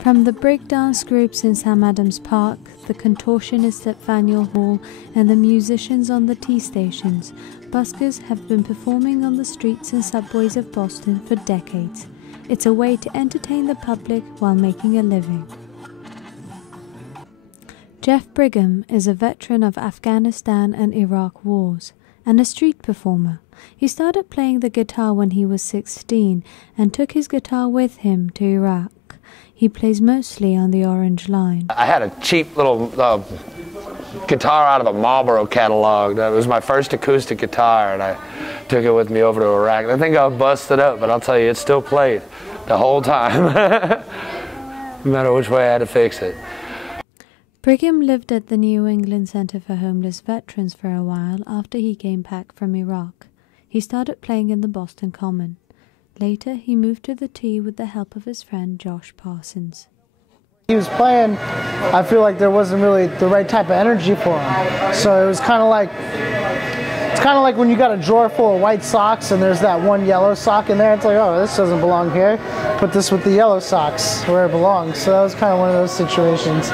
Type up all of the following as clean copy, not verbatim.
From the breakdance groups in Sam Adams Park, the contortionists at Faneuil Hall, and the musicians on the tea stations, buskers have been performing on the streets and subways of Boston for decades. It's a way to entertain the public while making a living. Jeff Brigham is a veteran of Afghanistan and Iraq wars, and a street performer. He started playing the guitar when he was 16 and took his guitar with him to Iraq. He plays mostly on the Orange Line. I had a cheap little guitar out of a Marlboro catalog. That was my first acoustic guitar, and I took it with me over to Iraq. I think I busted up, but I'll tell you, it still played the whole time. No matter which way I had to fix it. Brigham lived at the New England Center for Homeless Veterans for a while after he came back from Iraq. He started playing in the Boston Common. Later, he moved to the T with the help of his friend Josh Parsons. He was playing, I feel like there wasn't really the right type of energy for him. So it was kind of like, it's kind of like when you got a drawer full of white socks and there's that one yellow sock in there. It's like, oh, this doesn't belong here. Put this with the yellow socks where it belongs. So that was kind of one of those situations.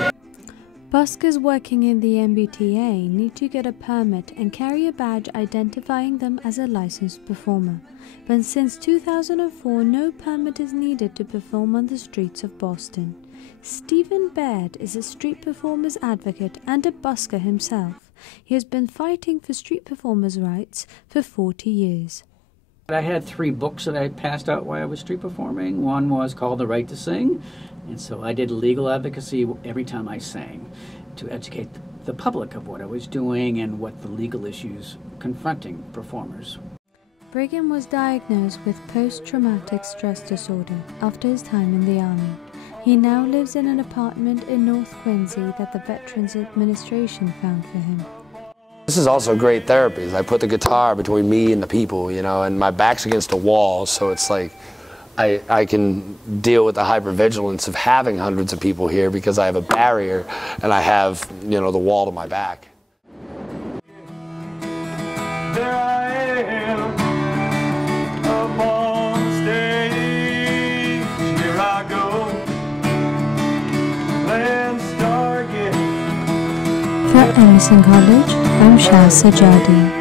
Buskers working in the MBTA need to get a permit and carry a badge identifying them as a licensed performer. But since 2004, no permit is needed to perform on the streets of Boston. Stephen Baird is a street performers advocate and a busker himself. He has been fighting for street performers' rights for 40 years. I had 3 books that I passed out while I was street performing. One was called The Right to Sing, and so I did legal advocacy every time I sang to educate the public of what I was doing and what the legal issues confronting performers. Brigham was diagnosed with post-traumatic stress disorder after his time in the Army. He now lives in an apartment in North Quincy that the Veterans Administration found for him. This is also great therapy. I put the guitar between me and the people, you know, and my back's against a wall, so it's like I can deal with the hypervigilance of having hundreds of people here because I have a barrier and I have, you know, the wall to my back. There I am, up on stage, here I go, playing Stargate. For Emerson College, I'm Shah Sajadi.